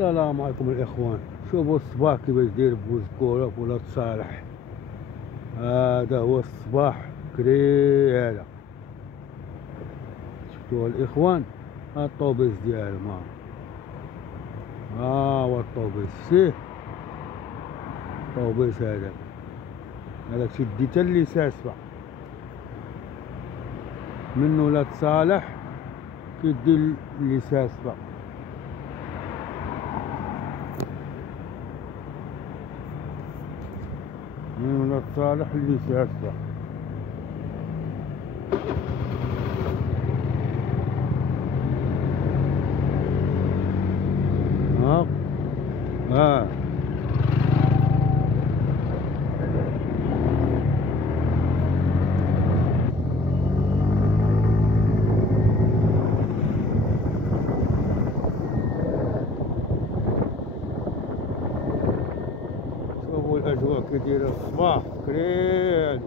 السلام عليكم الاخوان. شوفوا الصباح كيفاش داير بوزكورة في ولاد صالح. هذا هو الصباح كري. هذا شفتوها الاخوان، ها الطوبيس ديالهم، ها هو الطوبيس، شتيه الطوبيس هذا شدي تا الليساس من ولاد صالح كيدي الليساس من ولاد صالح الليساس ها شوفوا الاجواء كي دايره الصباح كريل.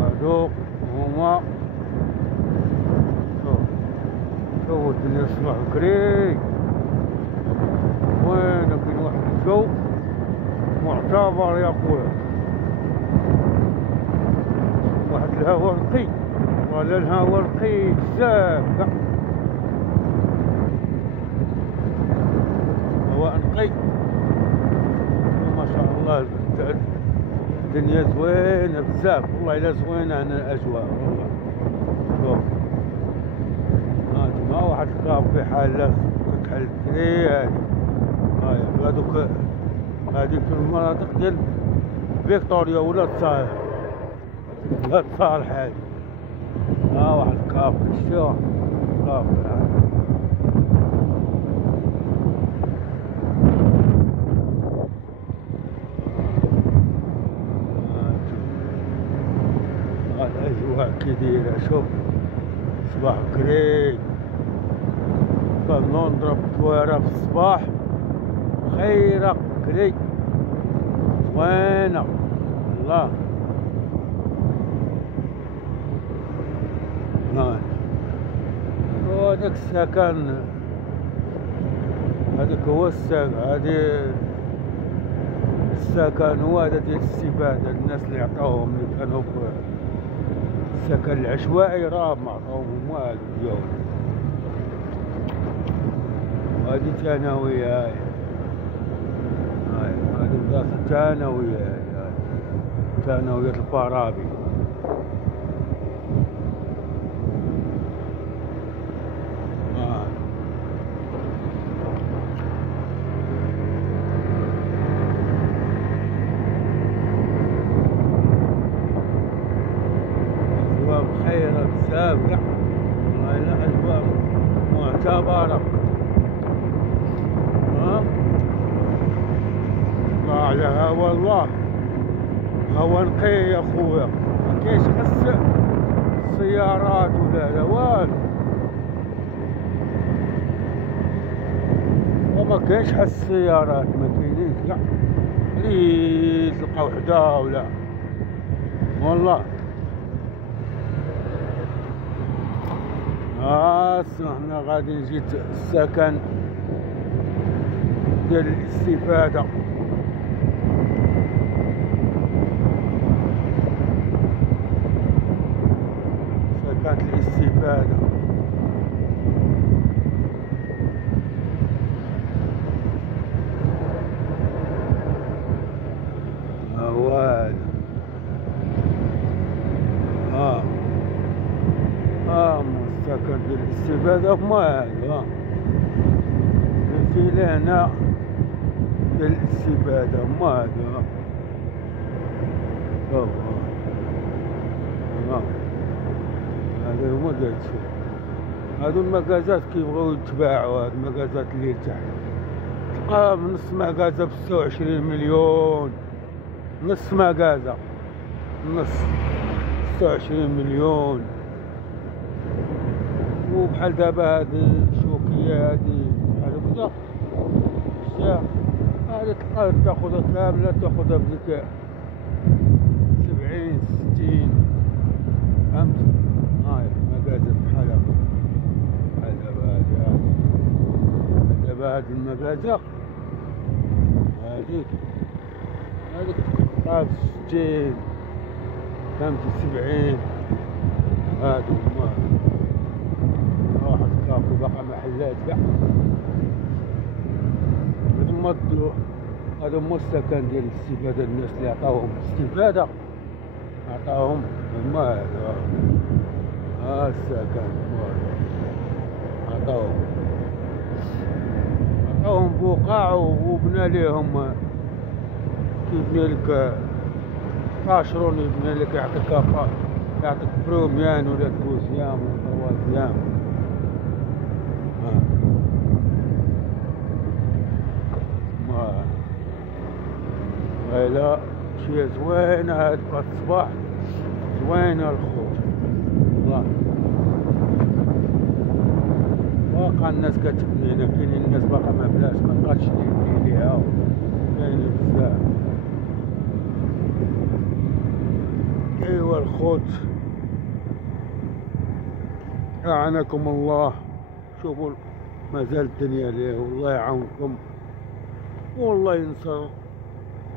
هادوك هما، شوفوا الدنيا الصباح بكري. وين كاين واحد الجو معتبر يا خويا، واحد الهوا نقي، ولا الهوا نقي بزاف كاع، هواء نقي ما شاء الله. الدنيا زوينه بزاف والله، الا زوينه هنا الاجواء والله. شوف ها تما واحد الكافي حاله كحل كري. هادي هادوك هاديك في المناطق ديال فيكتوريا ولاد صالح، ولاد صالح هادي. ها واحد الكافي، شتيوه كافي الاجواء كي دايره. شوف صباح كري، نضرب كوارع في الصباح خيرة كري زوينة الله. وهداك السكن، هذاك هو السكن، هادي السكن هو هذا ديال الاستفادة. الناس اللي عطاوهم اللي كانوا في السكن العشوائي راه ما عطاوهم والو اليوم. هادي ثانوية، هادي مدرسة ثانوية، ثانوية الفارابي. أجواء خيرة بزاف كاع والله، إلا أجواء معتبرة. على هوا الله، هوا نقي يا خويا، ما كاينش حس السيارات ولا والو، وما كاينش حس السيارات، ما كاينينش كاع، اللي تلقى وحده ولا والله. حنا غادي نجي السكن ديال الاستفادة. سكن الاستفادة هو هذا. السكن ديال الاستفادة هما هذا. نجي لهنا ديال الاستفادة هما هذا. هذا هما ديال الشغل. هادو المكازات كيبغيو يتباعوا، هاد المكازات اللي لتحت تلقى نص مكازة ب26 مليون، نص مكازة، نص 26 مليون. وبحال دابا هاد الشوكية هي هذه كذا الساعة هذه تلقاها تاخذها كاملة، تاخذها بديك 70 60 فهمت. هاي مقازة بحالها دابا هاد المقازة هاديك تلقاها 60 فهمتي 70 هادو هما واحد كافو باقا محلات كاع هادو هما السكن ديال الاستفادة. الناس اللي عطاوهم استفادة عطاهم هما هذا ها السكن عطاوهم بقاع وبنى ليهم كيبني لك عشرون، يبني لك يعطيك بروميان ولا دوزيام ولا تروازيام. هايلا شي زوينة هاد الصباح، زوينة الخوت والله. واقع الناس كتبني هنا، كاينين الناس باقا ما بلاش ملقاتش اللي يبني ليها، كاينين بزاف. ايوا الخوت أعانكم الله. شوفوا مازال الدنيا ليه، والله يعاونكم والله ينصر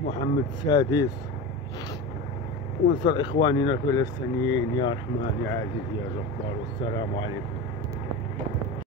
محمد السادس وينصر إخواننا الفلسطينيين. يا رحمن يا عزيز يا جبار، والسلام عليكم.